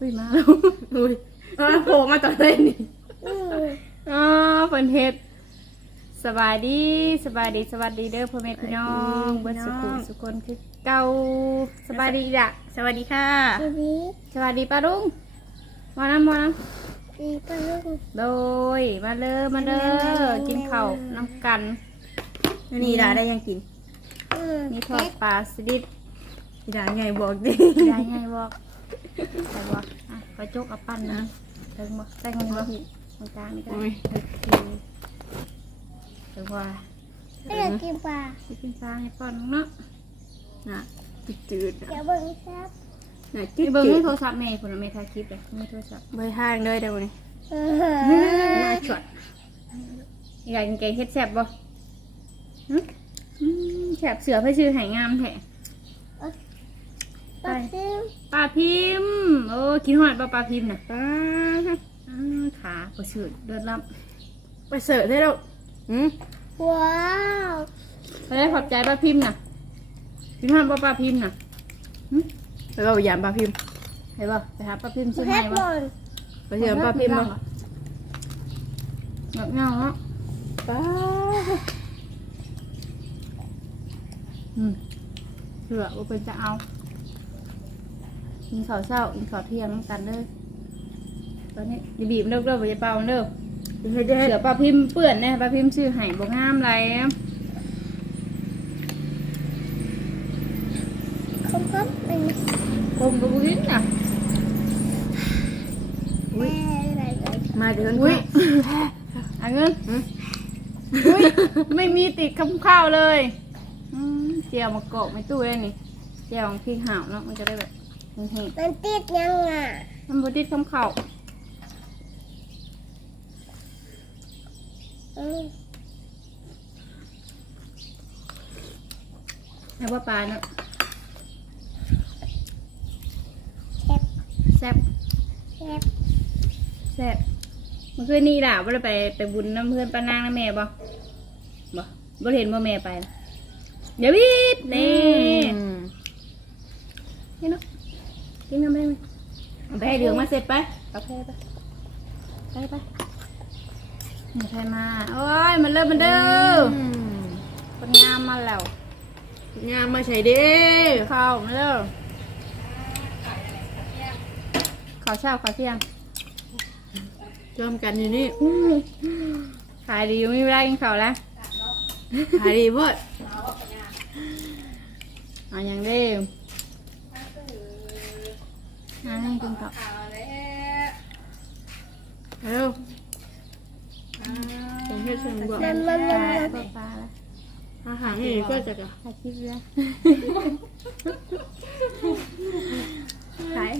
อุ้ยมาแล้วอุ้ยเออโผล่มาตอนเล่นนี่อ๋อเพิ่นเฮ็ดสบายดีสบายดีสวัสดีเด้อพ่อแม่พี่น้องเบิดสุขุสุคนคือเก่าสบายดีจ้ะสวัสดีค่ะทีนี้สวัสดีป้าลุงมาน้ำมาน้มีปลาลูกำโดยมาเลยมาเด้อกินข้าวน้ำกันนี่ดาได้ยังกินอืมมีทอดปลาสลิดนี่ดาไงบอกดิได้ไงบอก ใส่บอกอะไปจกเอาปั้นนะถึงบอกใส่เงินบอกตรงกลางนี่ก็โอ้ยถึงว่าไม่อยากกินปลาไปกินปลาให้ป้อนเนาะน่ะจืดๆเดี๋ยวเบิ่งครับน่ะไปจืดเบิ่งในๆโทรศัพท์แม่คนละแม่ถ่ายคลิปเลยในโทรศัพท์ใบทางเลยเดี๋ยวนี้เอมาอช็อตอยากกินแกงเฮ็ดแซ่บบ่หึอืมแซ่บเสือเพื่อชื่อไหงามแท้ ปลาซิวปลาพิมพ์โอ้กินหอดบ่ปลาพิมพ์น่ะป้าอ่าขาประสืดเดือดรับไปเสิร์ฟได้แล้วอืมว้าวไปได้ขอบใจปลาพิมพ์น่ะกินหอดบ่ปลาพิมพ์น่ะหึไปเอายามปลาพิมพ์เห็นบ่ไปหาปลาพิมพ์ชื่อแฮไงปบ่บอลไปเสิร์ฟปลาพิมพ์มาแบบเงาเนาะป้าอืมเสือว่าเป็นจะเอา กินข้าวเช้ากินข้าวเที่ยงน้ำกันเด้อตอนนี้อย่าบีบเด้อเด้ออย่าเป่าเด้อเฮ็ดได้เสือปลาพิมพ์เปื่อนเนี่ยปลาพิมพ์ชื่อไห่บงามไรคมครับเป็นคมกระบุ้นน่ะแม่อะไรเลยมาเดินอุ้ยค่ะอันเงินอุ้ยไม่มีติดคำข้าวเลยอืมเจียวมะกอกไม่ตู้เลยนี่เจียวของพี่ห่าวเนาะมันจะได้แบบ เห็นมันติดยังอะๆมันบติดคำข้าวเออแล้วว่าปลาเนาะแซ่บแซ่บแซ่บแซ่บเมื่อคืนนี้ล่ะว่าเราไปไปบุญน้ำเพื่อนป้านางน้ำแม่บ่บ่บ่เห็นว่าแม่ไปนะเดี๋ยววิดนี่ อืม นี่เนาะกินน้ำได้ไหม เอาไปให้เดืองมาเสร็จไปกาแฟไปไปไปนี่ใครมาโอ้ยมันเริ่มมันเด้ออืมคนงามมาแล้วงามมาใช้เด้ข้าวมาเด้อข้าวเช้าข้าวเที่ยงรวมกันอยู่นี่ขายดีอยู่ไม่ได้กินข้าวแล้วขายดีเพ่อเอาอย่างเด้ออ่าให้ กินข้าวเร็วผมให้ชิมก่อนมันมันปมัลานปลาปลาแล้วอาหารนี่ก็จะกะถ่ายคลิปเยอะขาย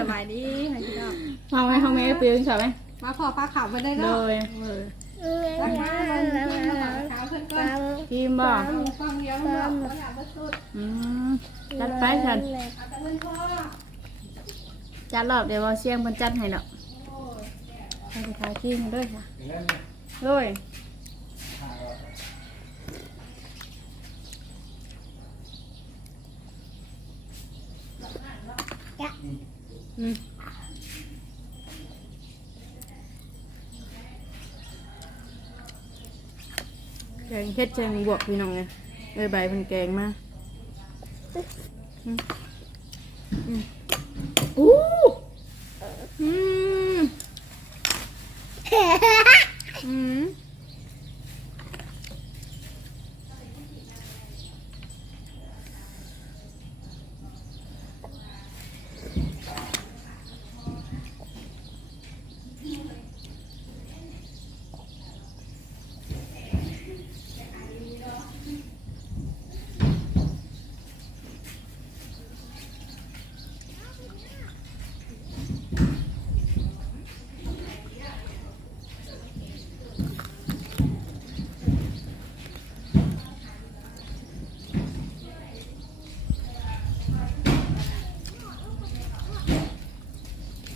สบายดีให้พี่น้องเอาไหมเอาไหมเปรี้ยวกินข้าวไหมมาพอปลาขาวมาได้โดเนาะยเออมันมันมันมันมันขาวขึ้นก่ฟัอนงกินบ่ฟังเดียวเนาะเขาอยากมาสุดอืมจัดไปฉัน จัดรอบเดี๋ยวเอาเสียงเพิ่นจัดให้ดอกให้ไปขายกินกันด้วยค่ะด้วยอืมแกงเฮ็ดแกงบวกพี่น้องไงเอ้ยใบเป็นแกงมาอืมอืมอู้อืมอืม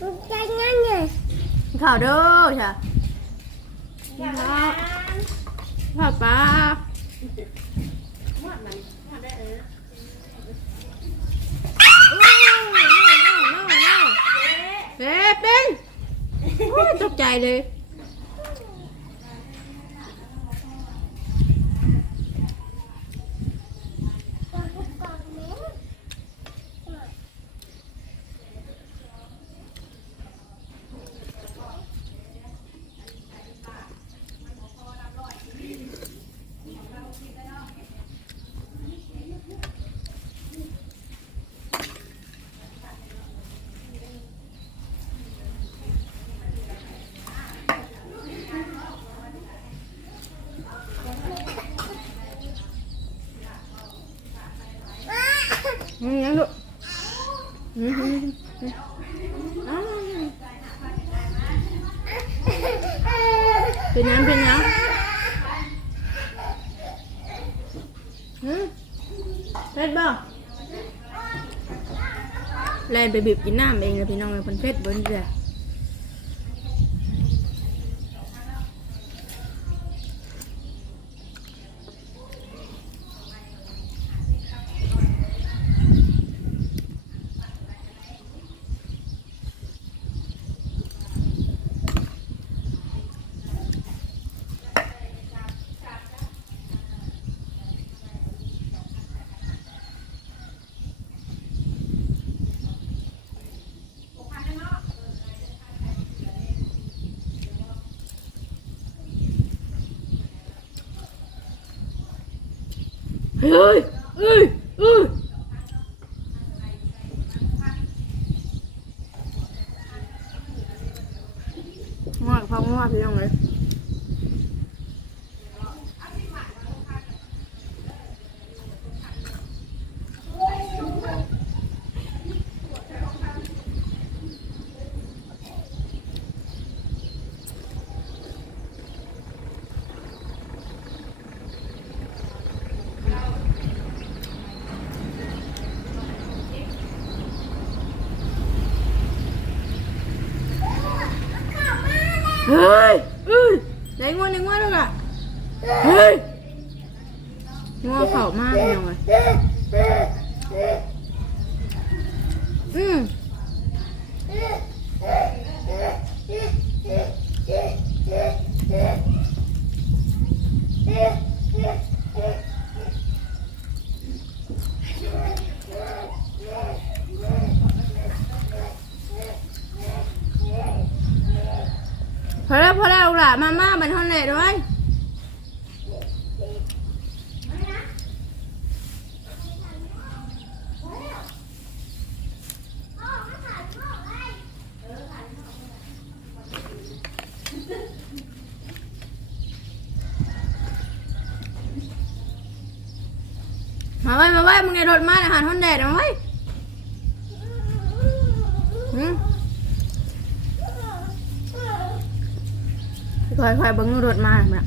มันจะงั้นไง ข้าวเด้อจ้ะข้าวข่าวปลาเอ๊ะเป็นโอ้ยตกใจเลย อืมยังลูกอืมอืมอืมอ้าว เป็นยังเป็นยังอืมเผ็ดบ่แลนไปบีบกินน้ำเองเลยพี่น้องเลยเพิ่นเผ็ดเบิ้นเดีย เฮ้ยเอ้ยเอ้ยงอกพังงอกพี่น้องเลย เฮ้ยเอ้ยไหนงัวไหนงัวลูกอะเฮ้ยงัวเข่ามากพี่น้องเลยอืมพ อแล้วพอแล้วล่ะมาม่ามันเท่าไหร่ด้วยมาไว้มาไว้มึงไงรถมาอาหารฮอนแดดมาไว้หืม ค่อยๆเบังรถมาเนี่ย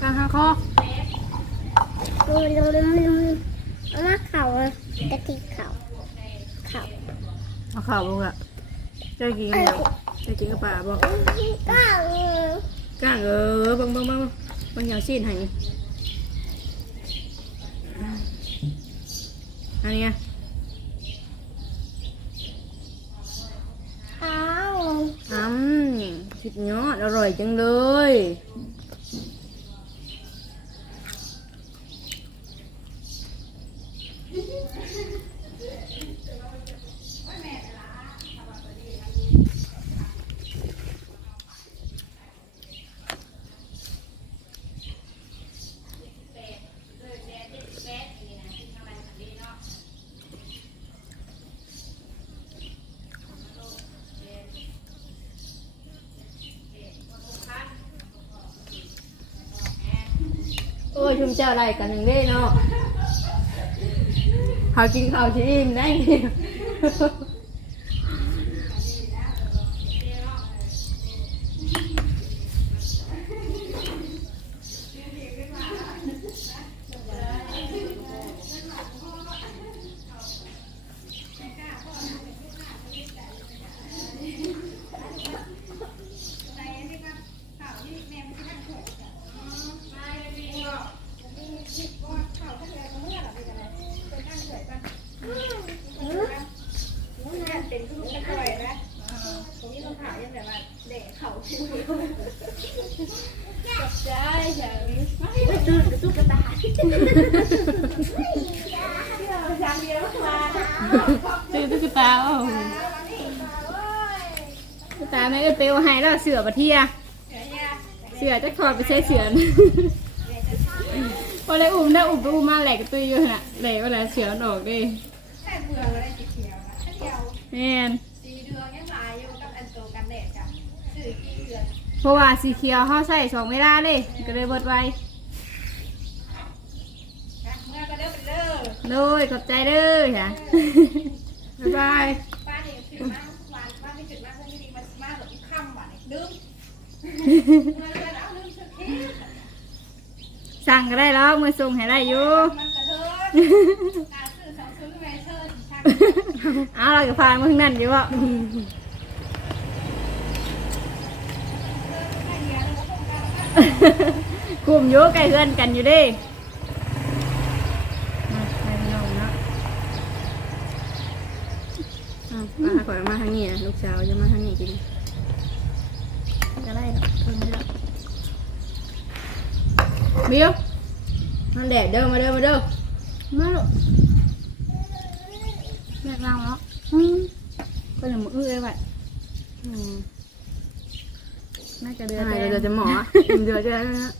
กลางหาคอ ดูดูดูดูเอามาเข่ากะทิเข่าเข่า เอาข่าวลงละจะกินกับจะกินกับปลาบอก ก้าว ก้างเออบังบังบังบังอยางซีนให้นี่อันนี้เอาอืมสุดยอดอร่อยจังเลย อ้ยชุมเจ้าไรกันหนึ่งเด้เนาะเขากินข้าวที่อิ่มได้ เป็ยนะผมนี่ต้องถามยังแบบว่าเด็กเขาชื่ใจอย่างนี้ไม่ตื่นตุ๊กตาอางเดียวมาตกตาโตาไม่ได้เตลวหายแล้วเสือปะเทียเสือจะถอดไปใช้เสือพอเลยอุ้มได้อุ้มไปอุ้มมาแหลกตัยอยู่น่ะแหลกอะไรเสือออกดิ แม่นสีเดืองยังหลายอยู่กับอันโตกันแดดจ้ะสื่อกี่เดือนเพราะว่าสีเขียวเขาใส่สองเวลาเลยก็เลยเบิดไว้นะเมื่อก็เด้อเป็นเด้อเลยขอบใจเด้อค่ะ บ๊ายบายป้าเนี่ยถึงมากหวานป้าไม่ถึงมากเพื่อนไม่ดีมันมากแบบค่ำหวานลืมเมื่อเดือนเอาลืมสุดที่สั่งก็ได้แล้วมือส่งให้ได้อยู่มันกระเทิน เอาเราก็พามาข้างนั้นอยู่วะกลุ่มอยู่ใกล้เพื่อนกันอยู่เดิมาไปพี่น้องเนาะอ้าวมาขอยมาทางนี้อะลูกสาวจะมาทางนี้กินก็ได้ดอกเพิ่งไม่ดอกบิวมันแดดเด้อมาเด้อมาเด้อมาลูก แม่เราเนาะอืมก็เลยมืออื้อเลยว่ะอืมน่าจะเดือเดืดอดเดือดจะหมอเดือดจะนะ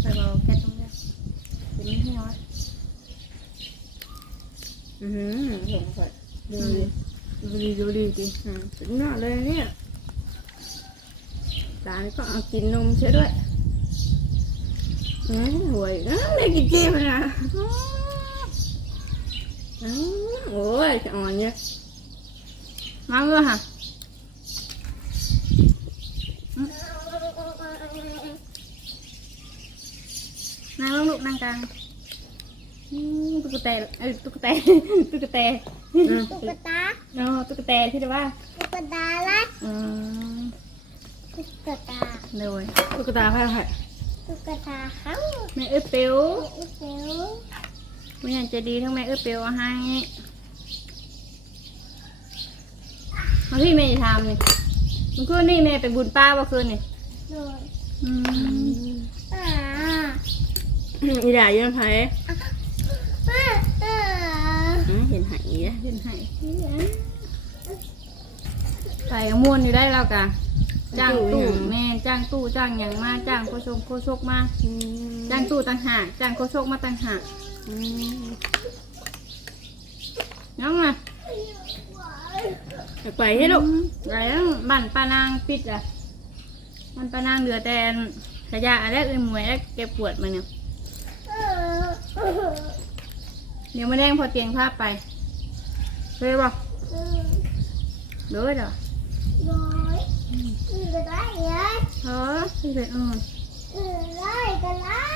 ใส่เบาแค่ตรงเนี้ยเป็นไม่ให้น้อยอือหือเห็นข่อยดูดิดูดีดูดีดิอืมสุดยอดเลยเนี่ยตานี่ก็เอากินนมเชื่อด้วยอืม หวยน้ำได้กินเจี๊ยบนะอืมโอ้ยจะอ่อนเนี่ยมาเมื่อค่ะนั่งลงลูกนั่งกลางอืมตุ๊กแตเอ้ยตุ๊กแตตุ๊กแตอืมตุ๊กตาเนาะตุ๊กแตที่เรียกว่าตุ๊กตาละอืมตุ๊กตาเลยตุ๊กตาไพ่ไพ่ ตุ๊กตาเขาแม่เอ้ยเปียวอุ๊ยเดี๋ยวไม่อยากจะดีทั้งแม่เอ้ยเปียวเอาให้มาพี่แม่จะทำนี่มันคืนนี่แม่ไปบุญป้าว่าคืนนี่โดยอืมอ่าอีด่ายังไพ่อ่าอ่าอืมเห็นหายอะเห็นให้ใส่ม้วนอยู่ได้แล้วกะ จ้างตู้แม่จ้างตู้จ้างหยังมาจ้างโคชงโคชกมาอืมจ้างตู้ต่างหากจ้างโคชกมาต่างหากอืมยังไงอยากไปให้ลูกไรบ้านป้านางปิดอะมันป้านางเหลือแต่ขยะอะไรเอ้ยหมวยแล้วเก็บปวดมาเนี่ยเดี๋ยวมาแดงพอเตียงภาพไปเลยบอกเด้อเด้อโดยอือก็ ได้เลยเออที่เลยเอออือได้ก็ได้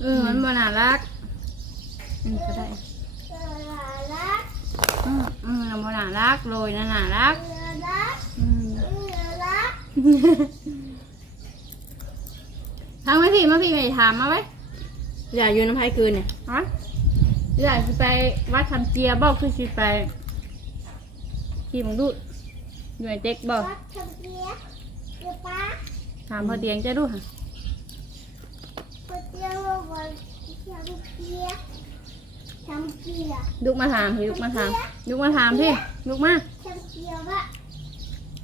เออมันบน่ารักอืมก็ได้เออละอืมอืมมันน่ารักโรยน่าน่ารักเออละอืมเออละทำไหมพี่มาพี่ไม่ถามมาไว้อย่าอยู่น้ำไพ่คืนเนี่ยฮะอยากจะไปวัดทำเจียบอกคือสิไปขี่มังดูดอยู่ในเจ๊กบอกวัดทำเกีย ร์เกียร์ป้าถามพอเตียงจะดูค่ะพอเจียวว่าวันทำเกียร์ทำเกียร์ลุกมาถามพี่ลุกมาถามลุกมาถามพี่ลุกมาทำเกียร์วะ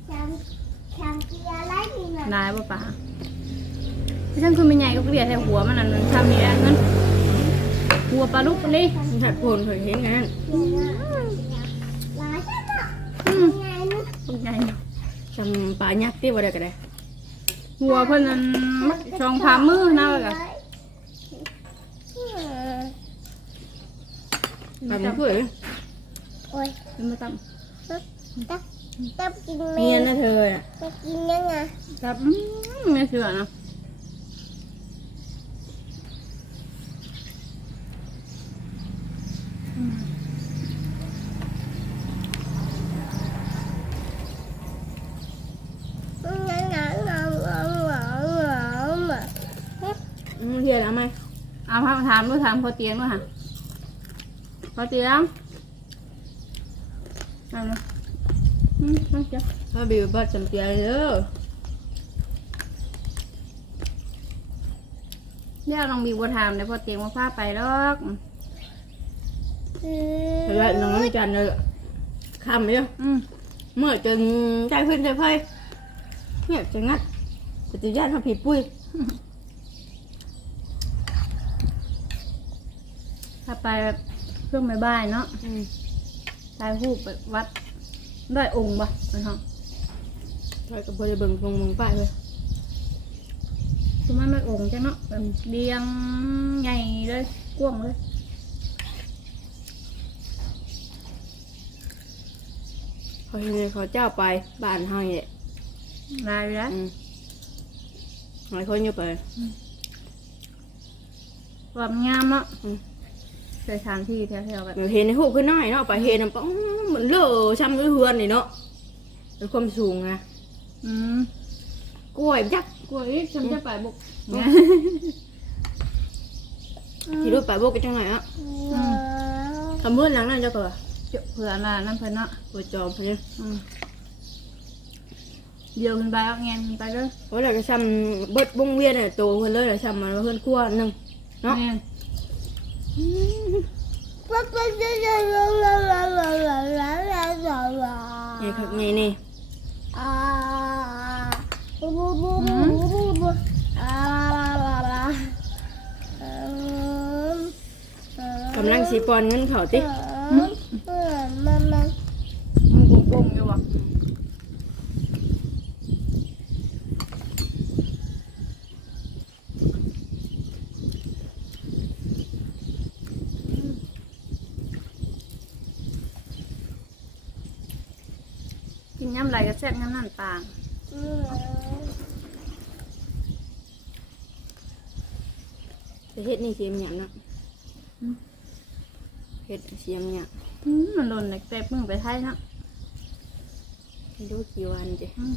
ทำทำเกียร์อะไรนี่นะได้ป่ะป๋าที่ฉันคือไม่ใหญ่ก็เกลียดแถวหัวมันนั่นมันทำนี่ได้เงินหัวปลาลูกนี่มันถัดโผลเคยเห็นงั้นเกียร์นะหลายชั้นอะอืมไงนะตกใจ จำปลายักษ์ที่บ่ได้ก็ได้หัวเพิ่นนั้นช่องพามือนะว่ากันปลาเป็นเพื่อนโอ้ยเป็นมาตั้มตับตับกินไหมเมียนนะเธอน่ะจะกินยังไงครับอืมไม่เชื่อนะ งางางางางางาง อืมเทียนเอาไหม เอาพามา ถามดูถามพอเตียงด้วยค่ะพอเตียงเอาเลยอืมนั่งเจ้าถ้าบิวบัดจำเตียเด้อเดี๋ยวน้องบีบัวถามเดี๋ยวพอเตียงมาพาไปหรอกแล้วน้องไม่จันเลยคำเลยอืมเมื่อจนใจเพื่อนใจเพื่อนเนี่ยจะงัดจะจะย่านทำผิดปุ้ย ถ้าไปแบบช่วงบ่ายๆเนาะอืมไปหูปไปวัดได้องค์บ่เป็นห้องไปกับบริเบิงตรงเมืองป้ายเลยคือมันได้องค์จ้ะเนาะแบบเรียงใหญ่เลยกว้างเลยเขาเห็นเขาเจ้าไปบ้านเฮาเนี่ยลายไปแล้ว อืมหลายคนอยู่ไป ความงามเนาะอืม เคยทานที่แถวๆแบบเห็นในหูขึ้นน้อยเนาะไปเห็นน่ะปะอื้อเหมือนเลอะช้ำด้วยเฮือนนี่เนาะเป็นความสูงนะอืมกล้วยยักษ์กลัวอีกฉันจะไปบุกที่รถไปโบกกันจังไหนอะทำเพื่อนหลังนั่นเจ้าก็ว่าเจ้าเผื่อน่ะนั่นเพิ่นเนาะปวดจอมพอดีอืมเดี๋ยวขึ้นไปเอาแงนขึ้นไปเลยเพราะเราจะช้ำเบิดวงเวียนเนี่ยโตเพื่อนเลยเราช้ำมาเพื่อนกลัวหนึ่งเนาะแม่น ไงครับไงนี่กำลังสีปอนเงินเขาติ มึงกงๆอยู่ว่ะกินยำไรก็แซ่บยำนั่นต่าง จะ เฮ็ดนี่เสียมหยังเนาะเฮ็ดเสียมหยังอืมมันหล่นเต็มมึงไปไทยเนาะไม่รู้กี่วันจ้ะอืม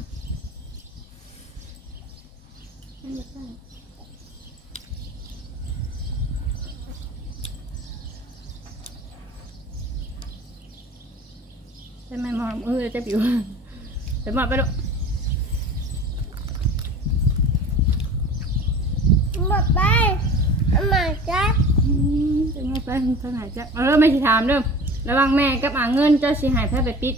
ใช่ไหมมองเออจะผิวไปหมดไปดูหมดไปห มาจัดอืมจะหมดไปทางไหนจะเออไม่สิถามเด้อระหวังแม่กับอาเงินเจ้าสิใหายแพ้ไปปิด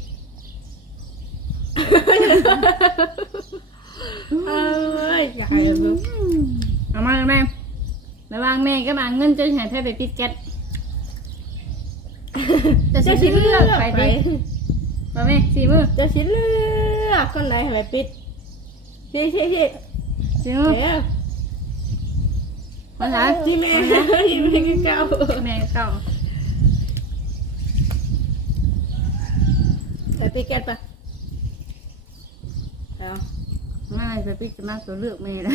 เอ้ยอยากให้เบิ่งเอามาเลยแม่ระหวังแม่กับอาเงินเจ้าสิใหายแพ้ไปปิดแก๊สจะสิสิเลือกไปดิมาแม่สี่มือจะสิเลือกคนไหนให้ไปปิดพี่พี่พี่สี่มือเดี๋ยว มาหาที่แม่ที่แม่เก่าแม่เก่าไปปิดแก๊สปะเอาไม่ไปปิดจะมาตัวเลือกแม่นะ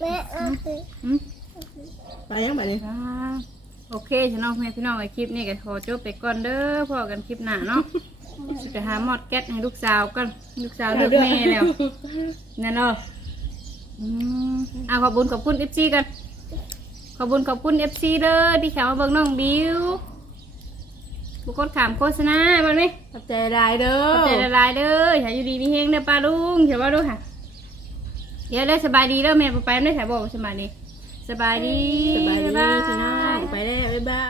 แม่เอาสิอืมไปยังไปเลยจ้าโอเคฉันเอาแม่พี่น้องไว้คลิปนี้ก็ขอจบไปก่อนเด้อพอกันคลิปหน้าเนาะสิไปหาหมอดแก๊สให้ลูกสาวก่อนลูกสาวเลือกแม่แล้วนั่นเนาะ อืมอะขอบคุญขอบคุณเอฟซีกัน ขอบคุญขอบคุณเอฟซีเด้อที่เข้ามาเบิ่งน้องบิวบุกคนขามโฆษณาบ้างไหมขอบใจหลายเด้อขอบใจละลายเด้ออย่าอยู่ดีมีเฮงเด้อป้าลุงเขียวว่าดูค่ะ เดี๋ยวเด้อสบายดีเด้อแม่บ่ไปไม่ได้ถ่ายบอกว่าสบายดีสบายดี สบายดีบ๊พี่น้อง